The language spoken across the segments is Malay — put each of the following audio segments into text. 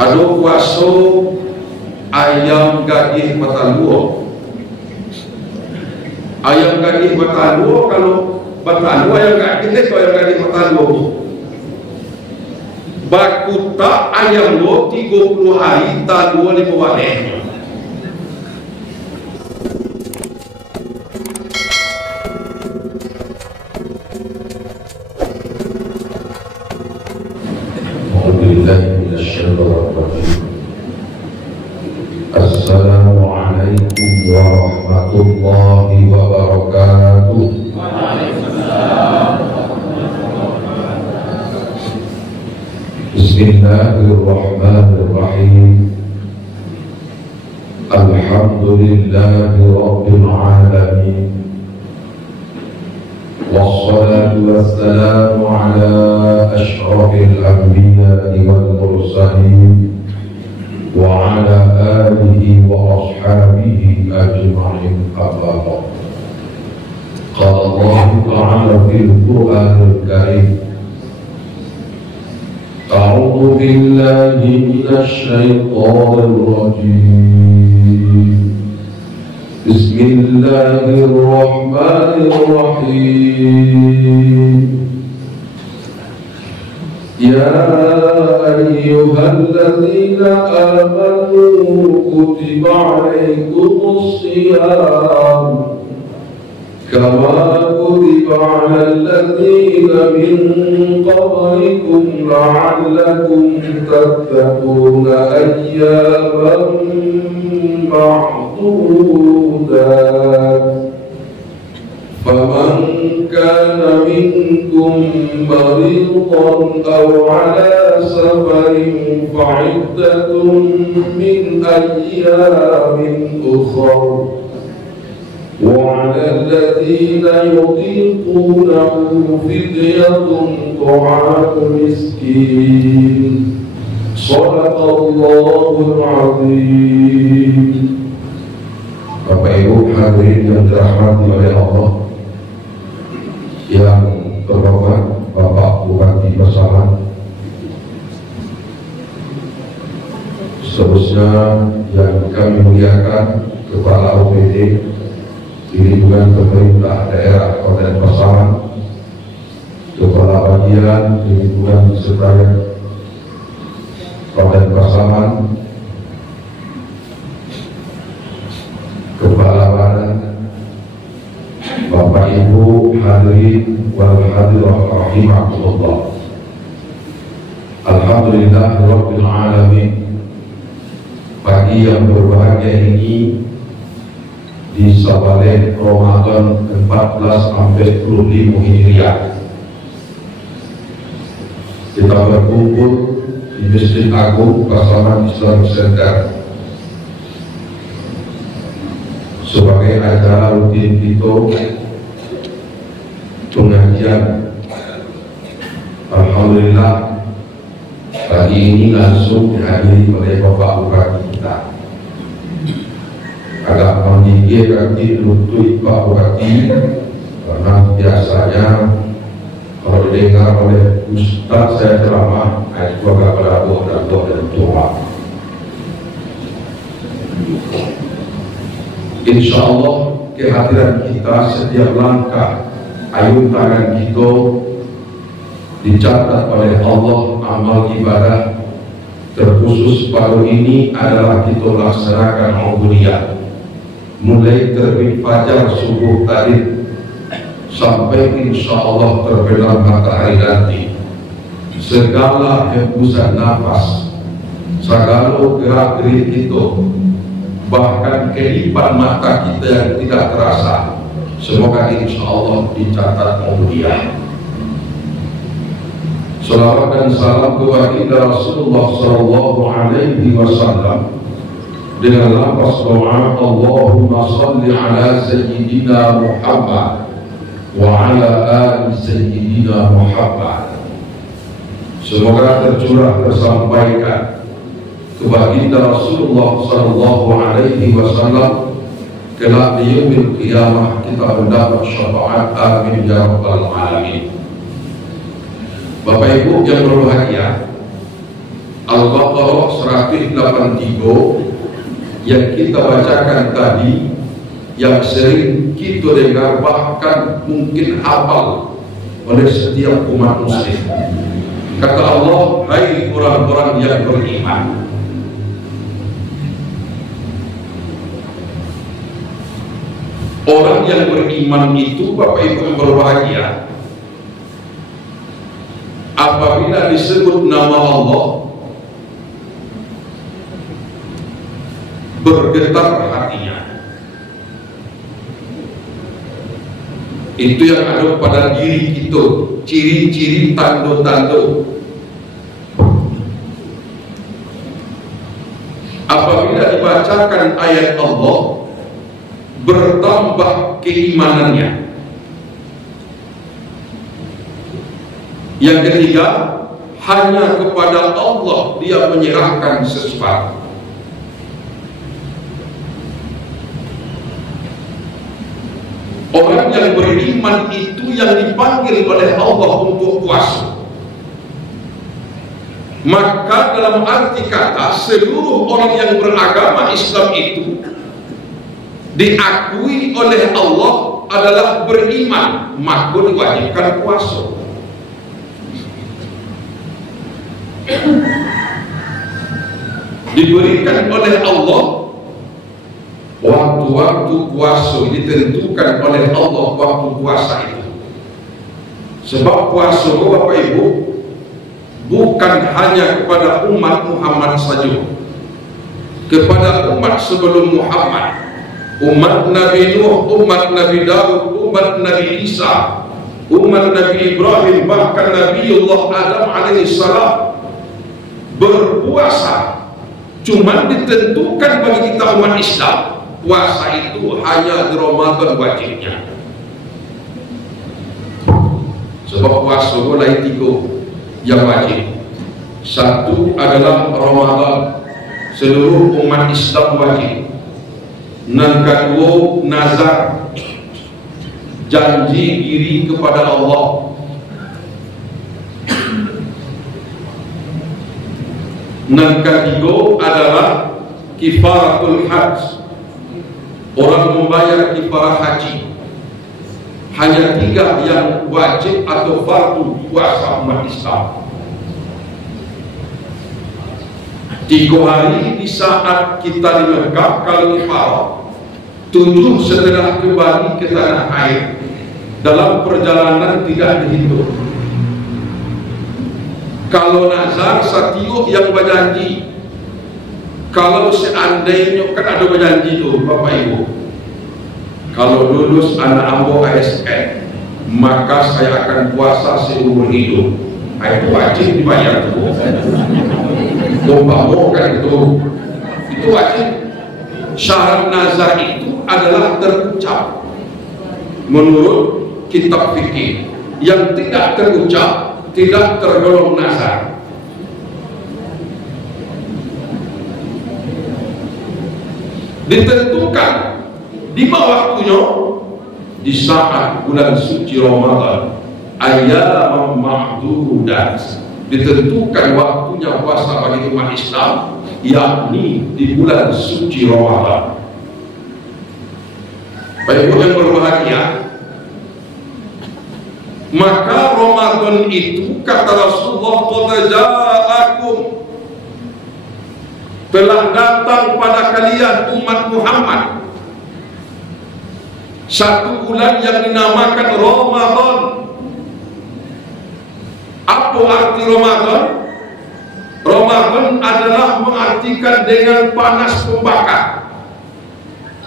Ado kuaso ayam gadis bataluo. Ayam gadis bataluo, kalau bataluo ayam gadis itu ayam gadis bataluo. Bakuta ayam lo 30 hari taluo di bawah leh. Assalamualaikum warahmatullahi wabarakatuh. Bismillahirrahmanirrahim. Alhamdulillahi rabbil alamin. Wassalatu wassalamu ala asyrafil anbiya'i wal mursalin wa ala alihi wa ashabihi ajma'in. Amma ba'd. Qala Allah ta'ala fil Qur'anil Karim, a'udzu billahi minasy syaithanir rajim. Bismillahirrahmanirrahim. Ya ayyuhalladzina amanu kutiba alaikumus shiyam kama kutiba alal ladzina min qablikum la'allakum tattaquna ayyaman ma'dudat. فمن كان منكم مريضا أو على سفر فعدة من أيام أخر وعلى الذين يطيقونه فدية طعام مسكين. صدق الله العظيم. Bapak Ibu hadirin yang dirahmati oleh Allah, yang terhormat Bapak Bupati Pasaman, seterusnya yang kami muliakan Kepala OPD di lingkungan pemerintah daerah Kabupaten Pasaman, Kepala Bagian di lingkungan Sekretariat Kabupaten Pasaman, Kepala Badan, Bapak Ibu hadirin wal hadirat rahimakumullah. Alhamdulillah rabbil alamin. Pagi yang berbahagia ini di Sabale Ramadan 14-25 Hijriah, kita berkumpul di Masjid Agung Pasaman Islam Center sebagai acara rutin kita pengajian. Alhamdulillah pagi ini langsung dihadiri oleh Bapak Bupati kita. Agak menggigil kaki lutut Pak Bupati, karena biasanya kalau didengar oleh Ustaz saya ceramah, itu agak berlabuh dan doa. Insya Allah kehadiran kita setiap langkah ayun tangan kita dicatat oleh Allah amal ibadah, terkhusus baru ini adalah kita laksanakan ubudiyah mulai terbit fajar subuh tadi sampai insya Allah terbenam matahari nanti. Segala hembusan nafas, segala gerak gerik itu, bahkan kedipan mata kita yang tidak terasa, semoga insya Allah dicatat mulia. Salawat dan salam kepada Rasulullah Sallallahu Alaihi Wasallam dengan lafaz doa Allahumma salli ala Sayyidina Muhammad wa ala ali Sayyidina Muhammad. Semoga tercurah tersampaikan kepada Rasulullah Sallallahu Alaihi Wasallam kelak di yaumil qiyamah kita mendapat syafaat, amin ya rabbal alamin. Bapak Ibu yang berbahagia, Al-Baqarah Al-Fatih 83 yang kita bacakan tadi, yang sering kita dengar bahkan mungkin hafal oleh setiap umat muslim. Kata Allah, hai orang-orang yang beriman. Orang yang beriman itu, Bapak Ibu yang berbahagia, apabila disebut nama Allah, bergetar hatinya. Itu yang ada pada diri kita, ciri-ciri tanda-tanda. Apabila dibacakan ayat Allah, bertambah keimanannya. Yang ketiga, hanya kepada Allah dia menyerahkan sesuatu. Orang yang beriman itu yang dipanggil oleh Allah untuk puasa. Maka dalam arti kata, seluruh orang yang beragama Islam itu diakui oleh Allah adalah beriman, maka diwajibkan puasa. Diberikan oleh Allah waktu-waktu puasa, ditentukan oleh Allah waktu puasa itu. Sebab puasa, Bapak Ibu, bukan hanya kepada umat Muhammad saja, kepada umat sebelum Muhammad, umat Nabi Nuh, umat Nabi Daud, umat Nabi Isa, umat Nabi Ibrahim, bahkan Nabiullah Adam alaihissalam berpuasa. Cuma ditentukan bagi kita umat Islam, puasa itu hanya di Ramadan wajibnya. Sebab puasa mulai 3 yang wajib. Satu adalah Ramadan, seluruh umat Islam wajib. Yang kedua, nazar, janji diri kepada Allah. Yang ketiga adalah kifaratul hajj, orang membayar kifarah haji. Hanya 3 yang wajib atau fardu puasa umat Islam. 3 hari di saat kita di Mekah kalau kifarah, 7 setelah kembali ke tanah air. Dalam perjalanan tidak dihitung. Kalau nazar, setiap yang berjanji, kalau seandainya kan ada berjanji tuh Bapak Ibu, kalau lulus anak ambo ASN, maka saya akan puasa seumur hidup. Itu wajib dibayar tuh. Tumpah kan itu wajib. Syarat nazar itu adalah terucap menurut kitab fikih. Yang tidak terucap tidak tergolong nazar. Ditentukan di waktunya di saat bulan suci Ramadan, ayyam ma'dudat. Ditentukan waktunya puasa bagi umat Islam, yakni di bulan suci Ramadan. Baik yang berbahagia, maka Ramadan itu kata Rasulullah, qad ja'akum, telah datang pada kalian umat Muhammad satu bulan yang dinamakan Ramadan. Apa arti Ramadan? Ramadan adalah mengartikan dengan panas pembakar.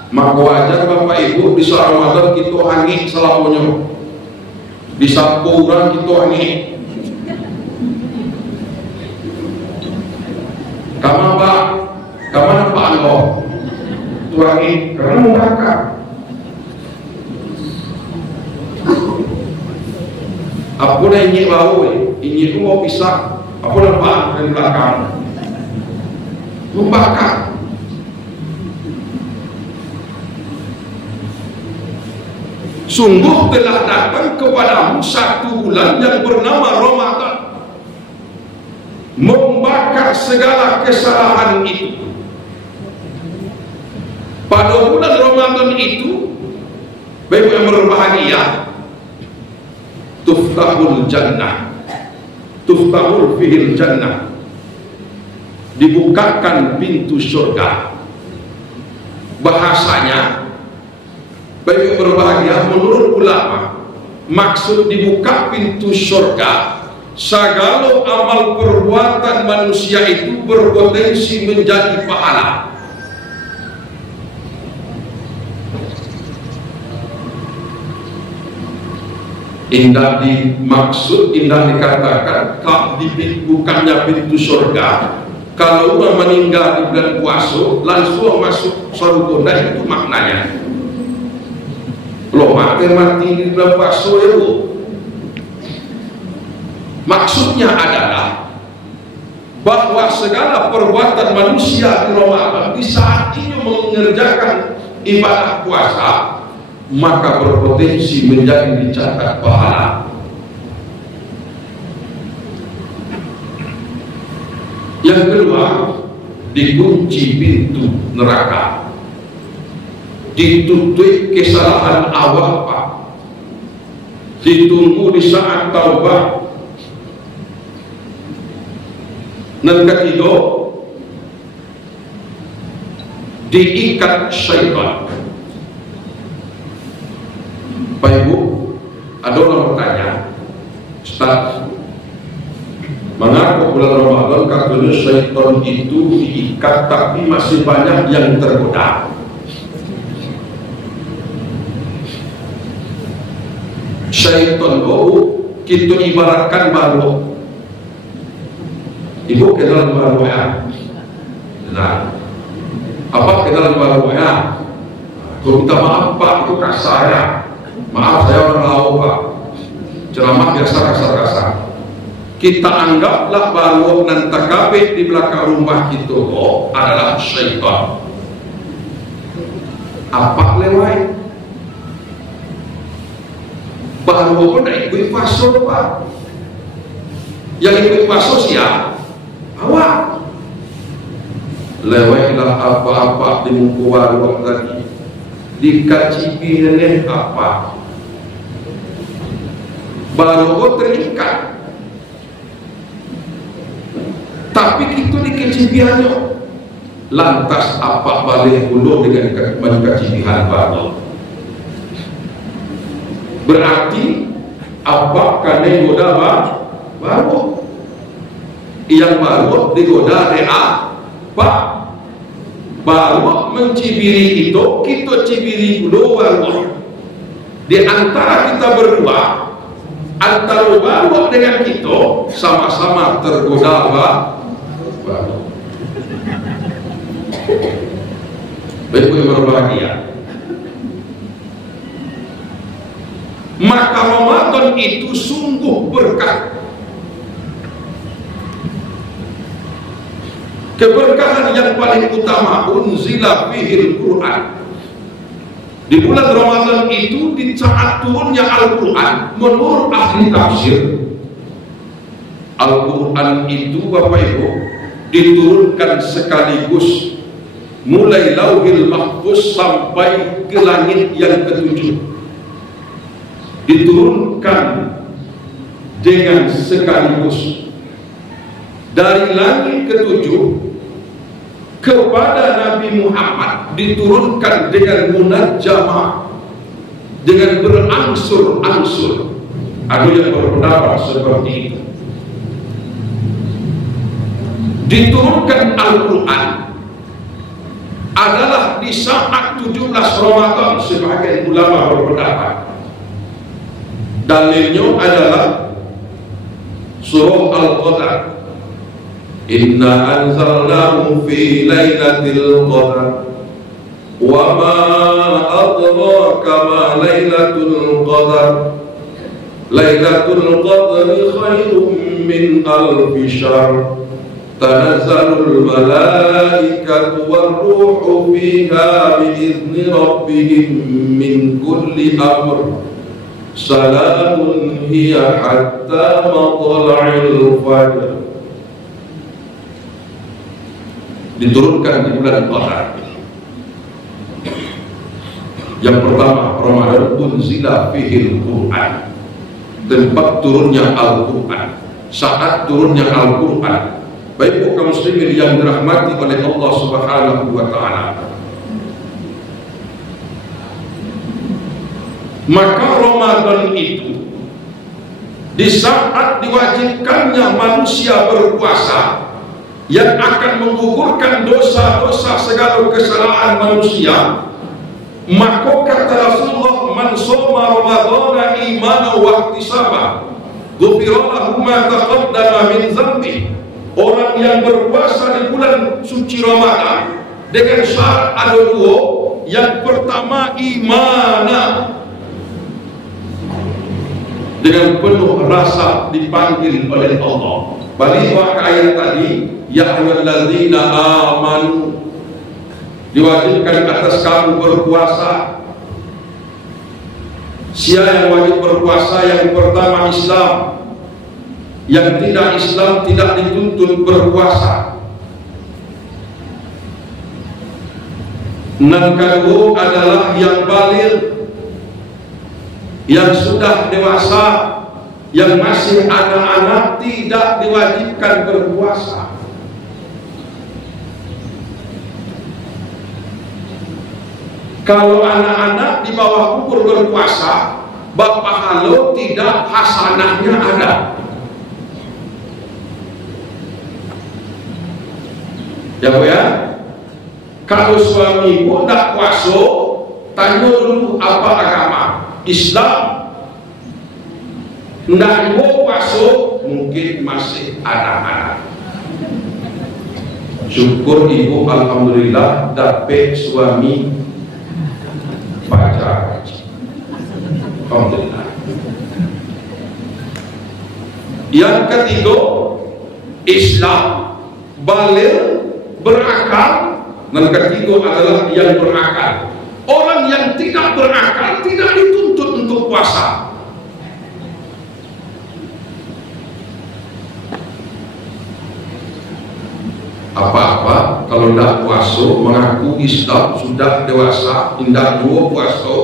Maka wajar Bapak Ibu di saat Ramadan kita hangit selamanya. Di sampul orang kita hangit. Kamu Pak, kamu Pak Ando, itu hangit karena membakar. Apa yang ini bau ini itu mau pisah. Apa nampak dari belakang? Membakar. Sungguh telah datang kepadamu satu bulan yang bernama Ramadan, membakar segala kesalahan itu. Pada bulan Ramadan itu, Bapak yang berbahagia, tuftahul jannah, tuftahul fihil jannah, dibukakan pintu surga. Bahasanya, Bapak yang berbahagia, menurut ulama, maksud dibuka pintu surga, segala amal perbuatan manusia itu berpotensi menjadi pahala. Indah dimaksud, indah dikatakan, kalau bukannya pintu surga, kalau orang meninggal di bulan puasa langsung masuk surga, nah itu maknanya. Lo mati di bulan puasa ya bu. Maksudnya adalah bahwa segala perbuatan manusia di Ramadan di saat ini mengerjakan ibadah puasa, maka berpotensi menjadi dicatat pahala. Yang kedua, dikunci pintu neraka, ditutup kesalahan awal Pak, ditunggu di saat taubat. Dan ketiga, diikat syaitan. Pak Ibu, ada orang bertanya, Ustaz, mengapa bulan Ramadan katanya syaitan itu diikat tapi masih banyak yang tergoda? Syaitan kita ibaratkan balok. Ibu kenal balok ya? Nah, apa kenal balok ya? Kalau minta maaf Pak, itu kasar ya. Maaf saya orang Laos Pak, ceramah biasa kasar-kasar. Kita anggaplah balok dan takabeh di belakang rumah kita adalah syaitan. Apa lewat? Balok pun tidak ikut pasok Pak. Yang ikut pasok siapa? Awak. Lewatlah apa-apa di muka balok tadi. Dikacipi nenek apa? Balok terikat. Tapi kita dikecipiannya. Lantas apa balik dulu dengan kecipihan balok? Berarti apa karena goda balok? Yang balok digoda Pak. Balok mencibiri itu, kita cibiri dulu balok. Di antara kita berdua, antara balok dengan kita sama-sama tergoda balok. Baik yang berbahagia, maka Ramadan itu sungguh berkah. Keberkahan yang paling utama, unzila fihil Quran. Di bulan Ramadan itu, di saat turunnya Al-Quran, menurut ahli tafsir, Al-Quran itu Bapak Ibu diturunkan sekaligus mulai Lauhil Mahfuz sampai ke langit yang ketujuh. Diturunkan dengan sekaligus. Dari langit ketujuh kepada Nabi Muhammad diturunkan dengan munajjamah, dengan berangsur-angsur. Ada yang berpendapat seperti itu. Diturunkan Al-Quran adalah di saat 17 Ramadan, sebagian ulama berpendapat. Dalilnya adalah surah Al-Qadar. Inna anzalnahu fi lailatul qadar wa ma adraka ma lailatul qadar lailatul qadri khairum min alfi syahr tanazzalul malaikatu war ruhu fiha bi'izni rabbihim min kulli amr salamun hiya hatta matla'il fajr. diturunkan di bulan Qadar. Yang pertama, Ramadan unzila fihil Quran, tempat turunnya Al-Quran, saat turunnya Al-Quran. Baik kaum muslimin yang dirahmati oleh Allah Subhanahu wa taala. Maka Ramadan itu di saat diwajibkannya manusia berpuasa yang akan menggugurkan dosa-dosa segala kesalahan manusia, maka kata Rasulullah, man shoma ramadhana imanan wa ihtisaban ghufira lahu ma taqaddama min dzambi. Orang yang berpuasa di bulan suci Ramadan dengan syarat ada dua. Yang pertama, imana, dengan penuh rasa dipanggil oleh Allah. Balik ayat tadi, ya ayyuhalladzina amanu, diwajibkan atas kamu berpuasa. Siapa yang wajib berpuasa? Yang pertama Islam. Yang tidak Islam tidak dituntut berpuasa. Yang kedua adalah yang baligh, yang sudah dewasa, yang masih anak-anak tidak diwajibkan berpuasa. Kalau anak-anak di bawah umur berpuasa, bapak halo tidak, hasanahnya ada. Ya Bu ya. Kalau suami pun tak puasa, tanya dulu apa agama. Islam. Ndak mau puasa, mungkin masih anak-anak. Syukur ibu, alhamdulillah dapat suami pacar. Alhamdulillah. Yang ketiga, Islam, baligh, berakal. Dan ketiga adalah yang berakal. Orang yang tidak berakal tidak dituntut untuk puasa. Apa-apa kalau tidak puasa, mengaku Islam sudah dewasa, tidak dua puasa,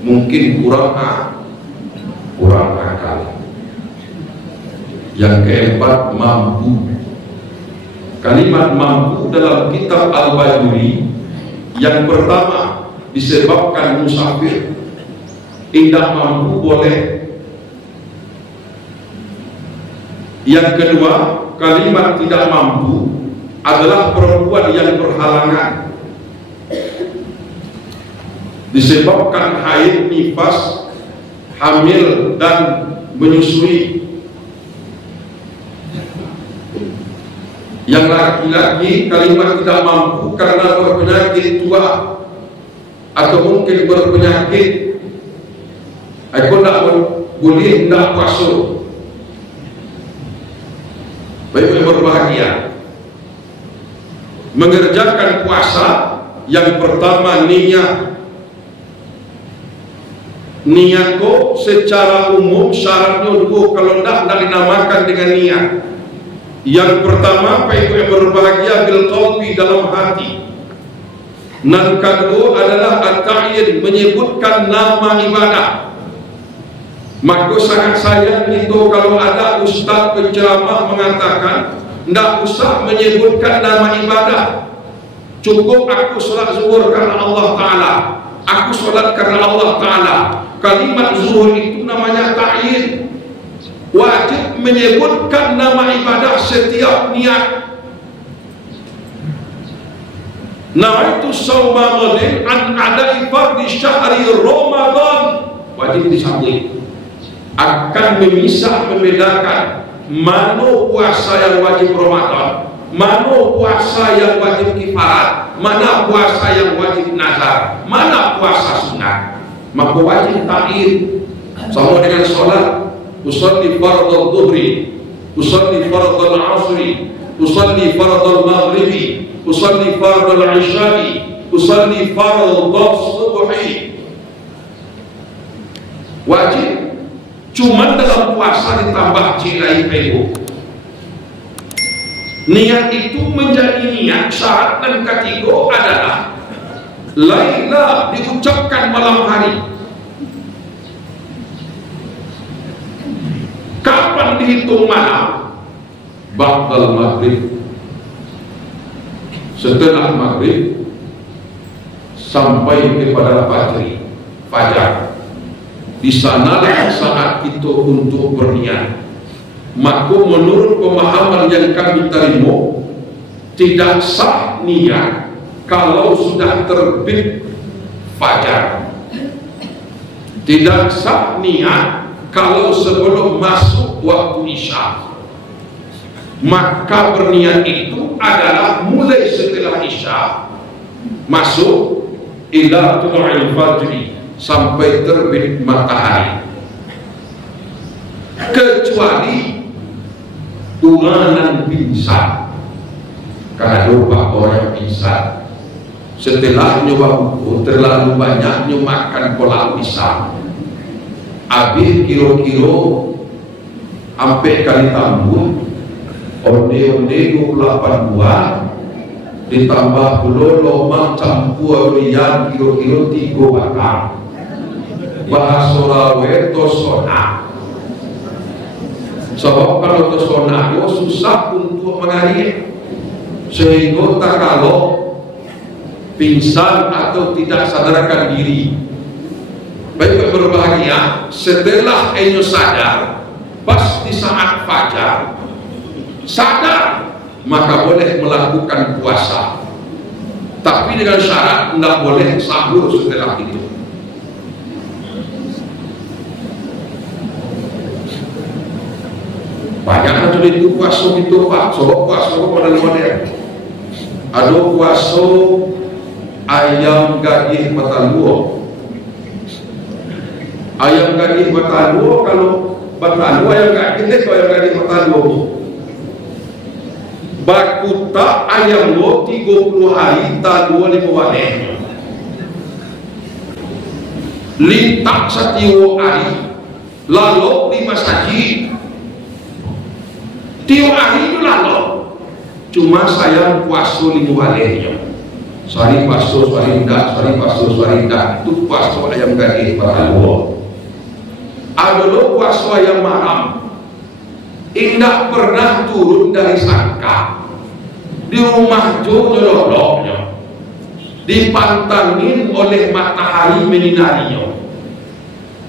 mungkin kurang akal. Yang keempat, mampu. Kalimat mampu dalam kitab Al-Bajuri yang pertama disebabkan musafir, tidak mampu boleh. Yang kedua, kalimat tidak mampu adalah perempuan yang berhalangan, disebabkan haid, nifas, hamil dan menyusui. Yang laki-laki kalimat tidak mampu karena berpenyakit tua atau mungkin berpenyakit, aku tidak boleh, tidak puasa. Baik berbahagia mengerjakan puasa. Yang pertama niat kok secara umum syaratnya dulu, kalau tidak dinamakan dengan niat. Yang pertama, yang berbahagia bil qalbi, dalam hati. Dan kedua adalah at-ta'yin, menyebutkan nama ibadah. Maka sangat sayang itu kalau ada ustaz penceramah mengatakan tidak usah menyebutkan nama ibadah, cukup aku sholat zuhur karena Allah Ta'ala, aku sholat karena Allah Ta'ala. Kalimat zuhur itu namanya ta'yin. Wajib menyebutkan nama ibadah setiap niat. Nawaitu shauma ghadin an adai fardhi syahri Ramadan. Wajib disambung. Akan memisah, membedakan mana puasa yang wajib Ramadan, mana puasa yang wajib kifarat, mana puasa yang wajib nazar, mana puasa sunat. Maka wajib ta'yin. Sama dengan sholat. Usalli fardhu dhuhri, usalli fardhu al-asri, usalli fardhu al-maghribi, usalli fardhu al-isya'i, usalli fardhu al-subhi. Wajib. Cuma dalam puasa ditambah cilai pegu. Niat itu menjadi niat, syarat dan ketiga adalah laila diucapkan malam hari. Kapan dihitung malam? Ba'dal maghrib, setelah maghrib sampai kepada fajar. Di sanalah saat itu untuk berniat. Maka menurut pemahaman yang kami terima, tidak sah niat kalau sudah terbit fajar. Tidak sah niat kalau sebelum masuk waktu isya. Maka berniat itu adalah mulai setelah isya masuk ila tulu'il fajri, sampai terbit matahari, kecuali uranan pingsan. Karena lupa orang pingsan setelah nyoba buku terlalu banyak makan pola pisang, habis kilo-kilo sampai kali tambah onde-onde 28 buah, ditambah pula lomang campur rian kilo-kilo 3 batang. Bahasa Lawe tosona. Sebab kalau tosona itu susah untuk mengalir, sehingga tak kalau pingsan atau tidak sadarkan diri. Baik berbahagia, setelah enyo sadar, pas di saat fajar sadar, maka boleh melakukan puasa, tapi dengan syarat tidak boleh sahur setelah itu. Banyak tuh itu puasa itu Pak, soal puasa model-model. Ada puasa ayam gagih bataluo. Ayam gagih bataluo, kalau bataluo ayam gagih deh, ayam gagih bataluo. Bakuta ayam lo 30 hari taluo 5 hari. Lintak satiwo hari, lalu 5 saji. Tiap hari itu lalu, cuma saya puasa 5 hari. Sehari puasa, sehari tidak, itu puasa ayam gagih bataluo. Ada lo puasa ayam malam, indah pernah turun dari sangka, di rumah nyoloknya, dipantangin oleh matahari menyinarinya.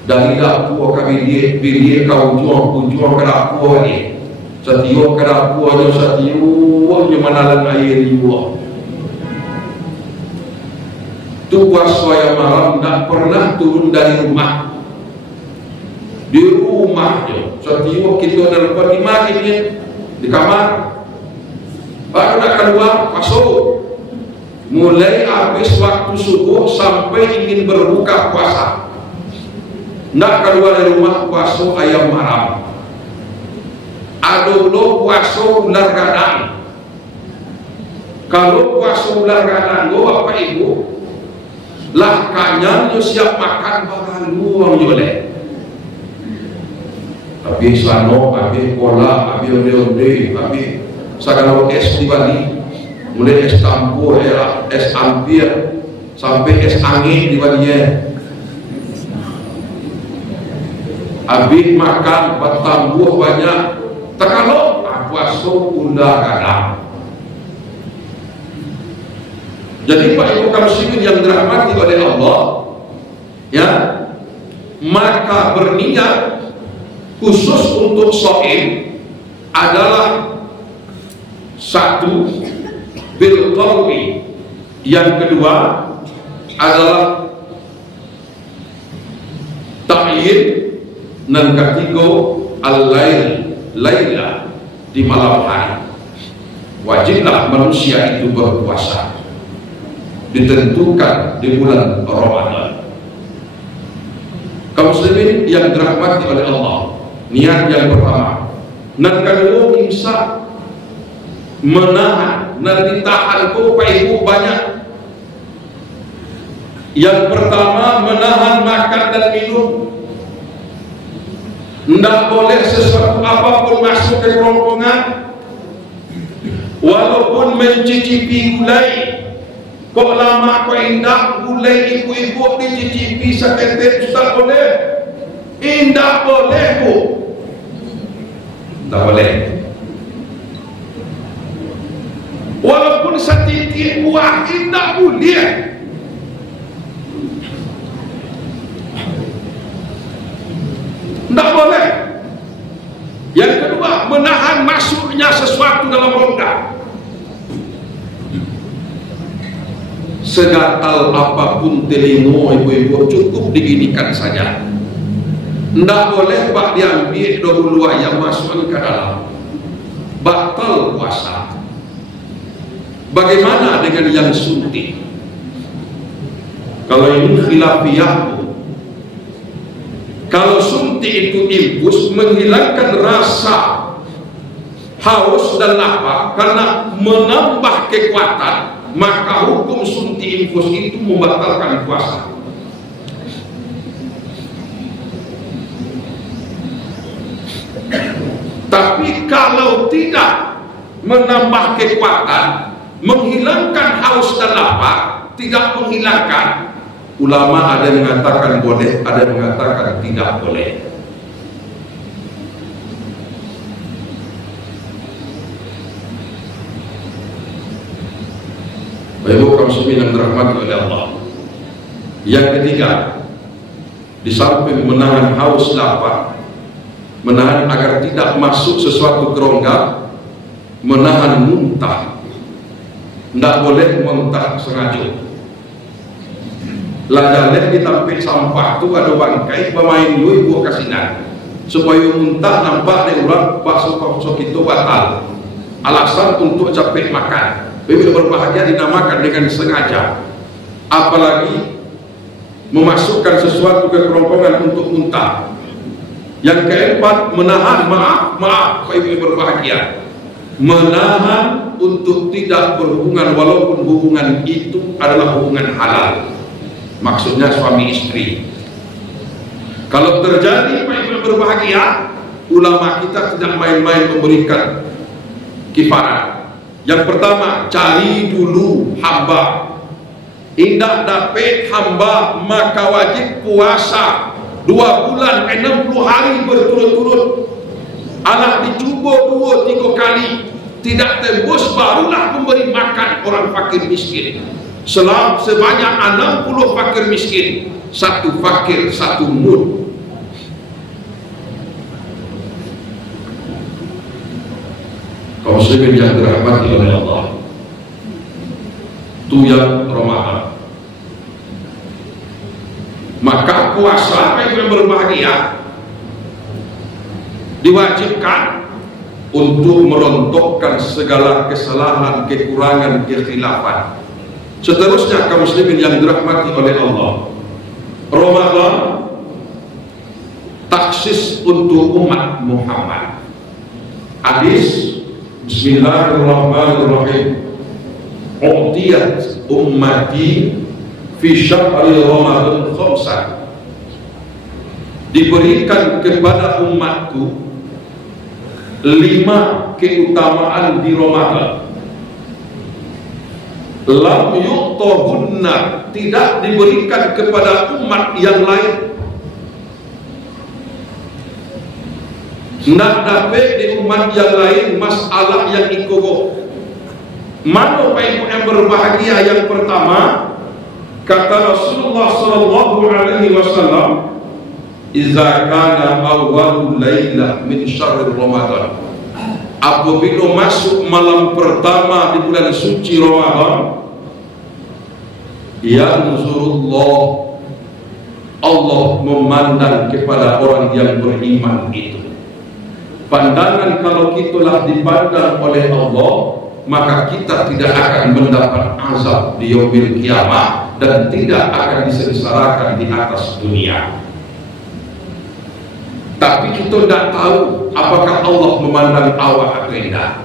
Dari dapur kami dia kau jual ke dapur ni, setiap ke dapurnya setiap menalan air jiwa. Itu puasa yang malam tidak pernah turun dari rumah. Di rumahnya setiap kita dalam dimakinnya di kamar, baru nak keluar masuk, mulai habis waktu subuh sampai ingin berbuka puasa, nak keluar dari rumah puasa ayam malam. Ada lo puasa ular gadang. Kalau puasa ular gadang lo apa ibu lah kanyang siap makan bakal luang joleh. Habis sano, habis pola, habis onde-onde, habis segala es di Bali, mulai es campur, es ampir, sampai es angin di Bali. Habis makan batang buah banyak, terkalo puasa ular gadang. Jadi Pak Ibu kaum muslimin yang dirahmati oleh Allah, ya, maka berniat khusus untuk shaim adalah satu bil qalbi, yang kedua adalah ta'yin, dan ketiga al-laila, di malam hari. Wajiblah manusia itu berpuasa, ditentukan di bulan Ramadan. Kaum muslimin yang dirahmati oleh Allah, niat yang pertama, dan kedua bisa menahan dan ditahan ibu banyak. Yang pertama menahan makan dan minum, tidak boleh sesuatu apapun masuk ke kerongkongan walaupun mencicipi gulai, kok lama kok indah gulai ibu-ibu dicicipi seketik Ustaz boleh? Indah boleh bu, tak boleh. Walaupun setitik buah indah boleh. Tak boleh. Yang kedua, menahan masuknya sesuatu dalam rongga. Segatal apapun telingo ibu-ibu cukup diginikan saja. Tidak boleh pak diambil dahulu ayam masukkan ke dalam, batal puasa. Bagaimana dengan yang suntik? Kalau ini khilafiyah. Kalau suntik itu infus menghilangkan rasa haus dan lapar karena menambah kekuatan, maka hukum suntik infus itu membatalkan puasa. Tapi kalau tidak menambah kekuatan, menghilangkan haus dan lapar, tidak menghilangkan, ulama ada yang mengatakan boleh, ada yang mengatakan tidak boleh. Baik kaum muslimin yang dirahmati oleh Allah. Yang ketiga, di samping menahan haus lapar, menahan agar tidak masuk sesuatu ke rongga, menahan muntah. Tidak boleh muntah sengaja. Ladaleh ditampil sampah tu ada bangkai pemain lu ibu kasinan supaya muntah nampak dari orang bakso itu batal. Alasan untuk capek makan. Begitu berbahagia dinamakan dengan sengaja. Apalagi memasukkan sesuatu ke kerongkongan untuk muntah. Yang keempat, menahan, maaf ibu berbahagia, menahan untuk tidak berhubungan walaupun hubungan itu adalah hubungan halal, maksudnya suami istri. Kalau terjadi ibu berbahagia, ulama kita tidak main-main memberikan kifarat. Yang pertama, cari dulu hamba. Indah dapat hamba maka wajib puasa 2 bulan 60 hari berturut-turut. Alah dicuba 2-3 kali tidak tembus, barulah memberi makan orang fakir miskin. Sebanyak 60 fakir miskin, 1 fakir 1 mud. Kaum muslimin yang dirahmati oleh Allah, itu yang Ramadan. Maka puasa yang berbahagia diwajibkan untuk merontokkan segala kesalahan, kekurangan, kekhilafan. Seterusnya kaum muslimin yang dirahmati oleh Allah, Ramadan taksis untuk umat Muhammad. Hadis Bismillahirrahmanirrahim. U'tiyat ummati fi syahri Ramadan khamsan. Diberikan kepada umatku 5 keutamaan di Ramadan. Lam yu'tahunna, tidak diberikan kepada umat yang lain. Tidak dapat di umat yang lain masalah yang ikogo. Mana Pak Ibu yang berbahagia? Yang pertama, kata Rasulullah sallallahu alaihi wasallam, "Idza kana awwalul lailah min syahr Ramadan." Apabila masuk malam pertama di bulan suci Ramadan, yanzurullah, Allah memandang kepada orang yang beriman itu. Pandangan kalau itulah dipandang oleh Allah, maka kita tidak akan mendapat azab di yaumil kiamah dan tidak akan disengsarakan di atas dunia. Tapi kita tidak tahu apakah Allah memandang awak atau tidak.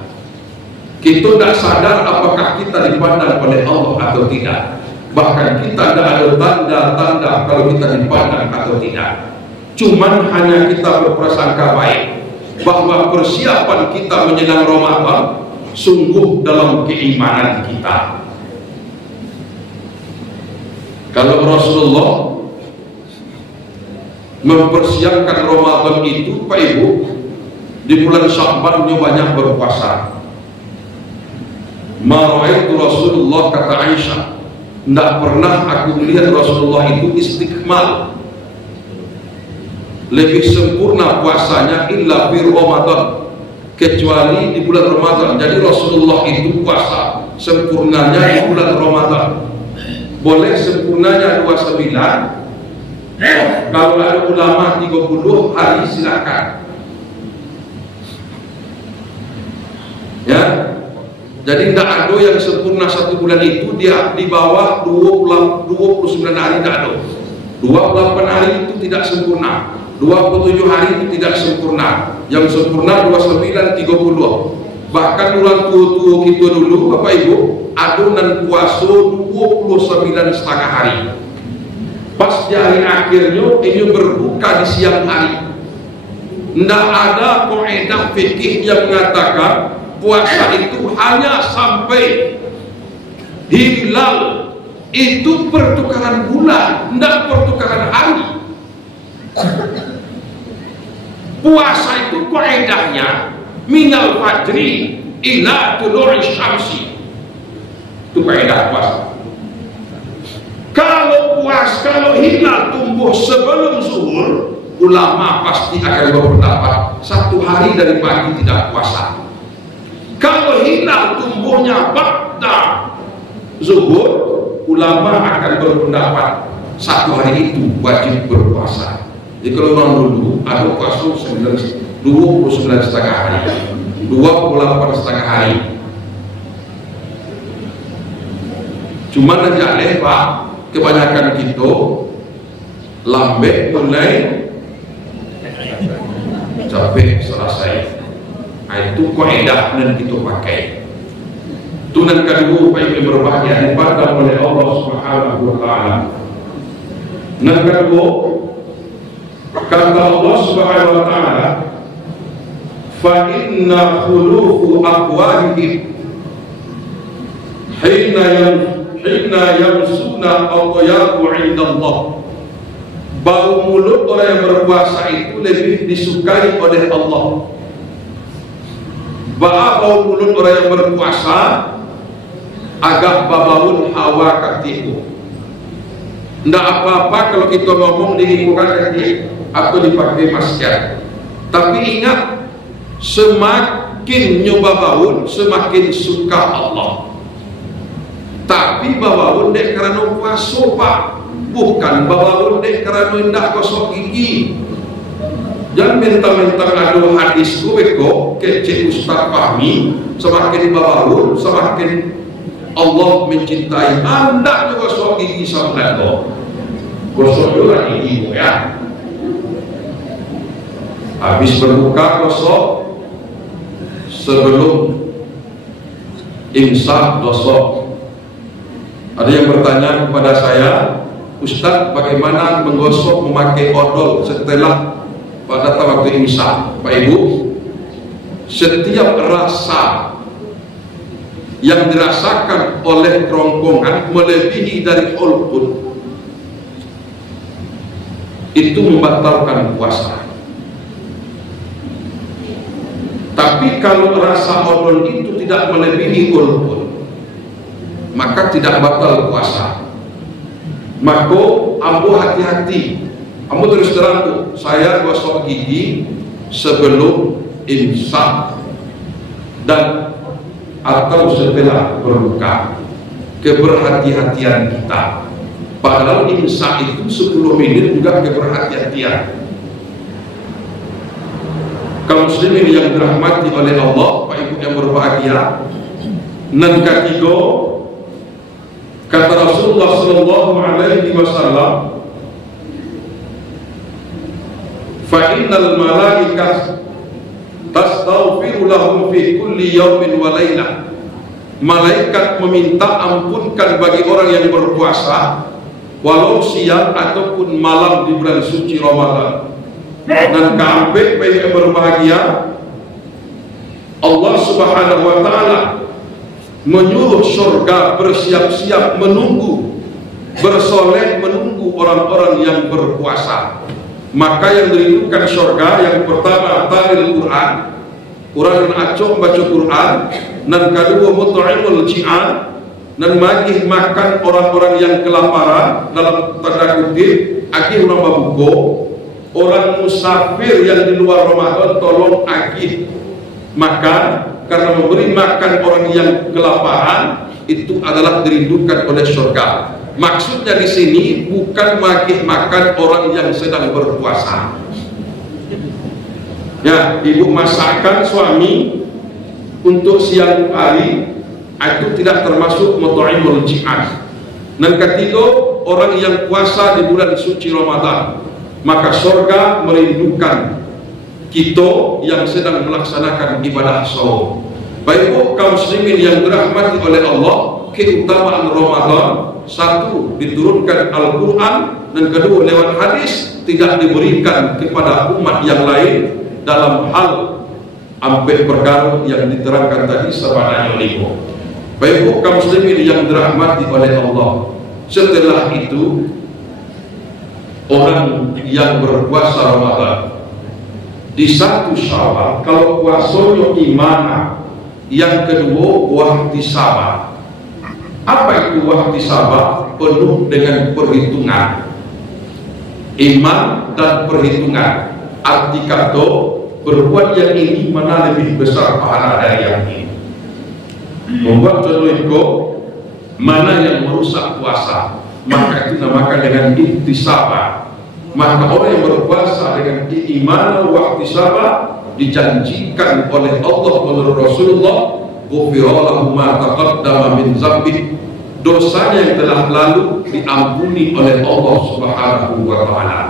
Kita tidak sadar apakah kita dipandang oleh Allah atau tidak. Bahkan kita tidak ada tanda-tanda kalau kita dipandang atau tidak. Cuman hanya kita berprasangka baik bahwa persiapan kita menjelang Ramadan sungguh dalam keimanan kita. Kalau Rasulullah mempersiapkan Ramadan itu, Pak Ibu, di bulan Sya'ban dia banyak berpuasa. Ma'ra'aitu Rasulullah, kata Aisyah, tidak pernah aku melihat Rasulullah itu istiqmal, lebih sempurna puasanya illa fi Ramadan, kecuali di bulan Ramadan. Jadi Rasulullah itu puasa sempurnanya di bulan Ramadan. Boleh sempurnanya 29, kalau ada ulama 30 hari silakan. Ya, jadi tidak ada yang sempurna satu bulan itu dia di bawah 29 hari, tidak ada. 28 hari itu tidak sempurna, 27 hari itu tidak sempurna. Yang sempurna 29, 30. Bahkan bulan tua-tua kita dulu, Bapak Ibu, adonan puasa 29,5 hari. Pas di hari akhirnya ini berbuka di siang hari. Tidak ada kaidah fikih yang mengatakan puasa itu hanya sampai hilal. Itu pertukaran bulan, tidak pertukaran hari. Puasa itu kaidahnya minal fajri ila tulu'i syamsi. Itu kaidah puasa. Kalau hilal tumbuh sebelum zuhur, ulama pasti akan berpendapat 1 hari dari pagi tidak puasa. Kalau hilal tumbuhnya ba'da zuhur, ulama akan berpendapat 1 hari itu wajib berpuasa. Jadi kalau orang dulu ada puasa 29,5 hari, 28,5 hari. Cuma nanti aneh Pak, kebanyakan kita lambe mulai capek selesai. Nah, itu kaidah dan kita pakai. Tunan kedua Pak Ibu berbahagia dipandang oleh Allah Subhanahu wa taala. Yang kedua, kata Allah Subhanahu wa taala, fa inna khulufu aqwalihim hina yamsuna al-qayabu 'inda Allah. Bau mulut orang yang berpuasa itu lebih disukai oleh Allah. Bau mulut orang yang berpuasa agak babaun hawa katiku. Tidak apa-apa kalau kita ngomong di lingkungan kaki atau dipakai masker. Tapi ingat, semakin nyoba baun, semakin suka Allah. Tapi babaun dek karena puasa Pak, bukan babaun dek karena hendak gosok gigi. Jangan mentang-mentang ada hadis gue kok kecil Ustaz Fahmi, semakin babaun semakin Allah mencintai. Anda juga gosok gigi sama lo, gosok juga gigi ya. Habis berbuka gosok, sebelum imsak gosok. Ada yang bertanya kepada saya, Ustaz, bagaimana menggosok memakai odol setelah pada waktu imsak? Pak Ibu, setiap rasa yang dirasakan oleh kerongkongan melebihi dari ulqud itu membatalkan puasa. Tapi kalau rasa odol itu tidak melebihi ulqud, maka tidak batal puasa. Maka ambo hati-hati, ambo terus terang tuh, saya gosok gigi sebelum imsak dan atau setelah berbuka. Keberhati-hatian kita. Padahal imsak itu 10 menit juga keberhati-hatian. Kaum muslimin yang dirahmati oleh Allah, Pak Ibu yang berbahagia, nan ketiga, kata Rasulullah sallallahu alaihi wasallam, fa innal malaikah tastaghfiru lahum fi kulli yawmin wa lailah. Malaikat meminta ampunkan bagi orang yang berpuasa walau siang ataupun malam di bulan suci Ramadan. Dan kabeh yang berbahagia, Allah Subhanahu wa ta'ala menyuruh surga bersiap-siap menunggu, bersoleh menunggu orang-orang yang berpuasa. Maka yang dirindukan surga yang pertama talil Quran, orang yang acok baca Quran, dan kedua mut'imul ji'an, dan magih makan orang-orang yang kelaparan, dalam tanda kutip agih orang babugo, orang musafir yang di luar Ramadan tolong agih makan, karena memberi makan orang yang kelaparan itu adalah dirindukan oleh surga. Maksudnya di sini bukan magih makan orang yang sedang berpuasa. Ya, ibu masakkan suami untuk siang hari itu tidak termasuk mut'imul ji'an. Dan ketiga, orang yang puasa di bulan suci Ramadan, maka surga merindukan kita yang sedang melaksanakan ibadah saum. Baik bu, kaum muslimin yang dirahmati oleh Allah, keutamaan Ramadan, satu, diturunkan Al-Quran, dan kedua, lewat hadis tidak diberikan kepada umat yang lain dalam hal ambil perkara yang diterangkan tadi sebanyak 5. Baik bu, kaum muslimin yang dirahmati oleh Allah, setelah itu orang yang berpuasa Ramadan di 1 Syawal, kalau puasanya imana, yang kedua wahtisabah. Apa itu wahtisabah? Penuh dengan perhitungan, iman dan perhitungan. Arti kata berbuat yang ini mana lebih besar pahala dari yang ini. Membuat contoh itu mana yang merusak puasa, maka itu namakan dengan ihtisabah. Maka orang yang berpuasa dengan keimanan wahtisabah dijanjikan oleh Allah melalui Rasulullah, ghufira lahu ma taqaddama min dzambih, dosanya yang telah lalu diampuni oleh Allah Subhanahu wa ta'ala.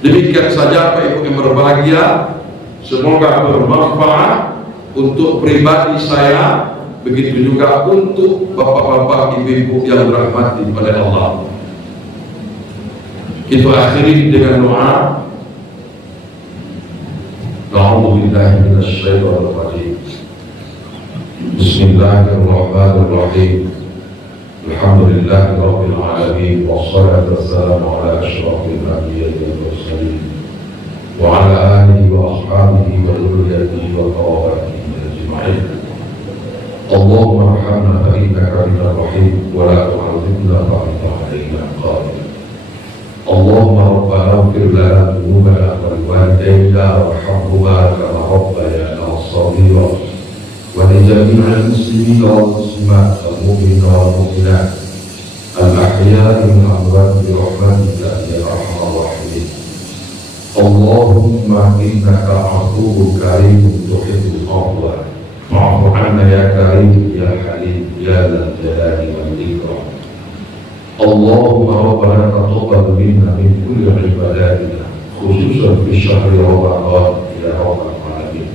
Demikian saja Pak Ibu yang berbahagia, semoga bermanfaat untuk pribadi saya, begitu juga untuk bapak-bapak, ibu-ibu yang dirahmati oleh Allah. Kita akhiri dengan doa. A'udzubillahi minasyaitonir rajim. Bismillahirrahmanirrahim. Alhamdulillahi rabbil alamin, wassalatu wassalamu ala asyrafil anbiya'i wal mursalin wa ala alihi wa ashabihi wa dzurriyyatihi wa qawatihi ajma'in. Allahumma arhamna fa innaka antar rahim wa la tu'adzibna fa anta 'alaina qadir. Allahumma rabbana ighfir lana dhunubana wa liwalidayna warhamhuma kama rabbayana shaghira wa li jami'il muslimina wal muslimat wal mu'minina wal mu'minat al-ahya'i minhum amwat bi rahmatika ya arhamar rahimin. Allahumma innaka 'afuwwun karimun tuhibbul 'afwa fa'fu 'anna ya karim ya halim ya dzal jalali wal ikram. Allahumma rabbana taqabbal minna min kulli ibadatina khususan fi syahri Ramadan ya rabbal alamin.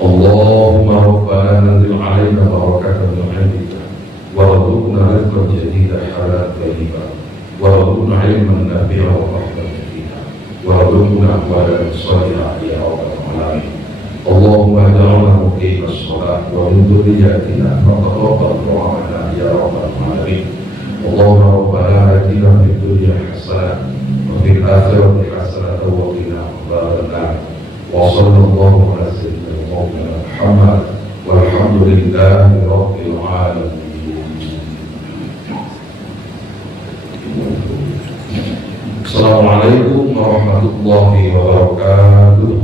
Allahumma rabbana nazzil 'alaina barakatan min 'indika warzuqna rizqan jadidan halalan tayyiban warzuqna 'ilman nafi'an wa rahmatan fina warzuqna amalan shalihan ya rabbal alamin. Allahumma ij'alna muqimas shalah wa min dhurriyyatina taqabbal du'ana ya rabbal alamin. Allahumma rabbana atina fid dunya hasanah wa fil akhirati hasanah wa qina adzabannar. Wa sallallahu ala sayyidina Muhammad walhamdulillahi rabbil alamin. Assalamualaikum warahmatullahi wabarakatuh.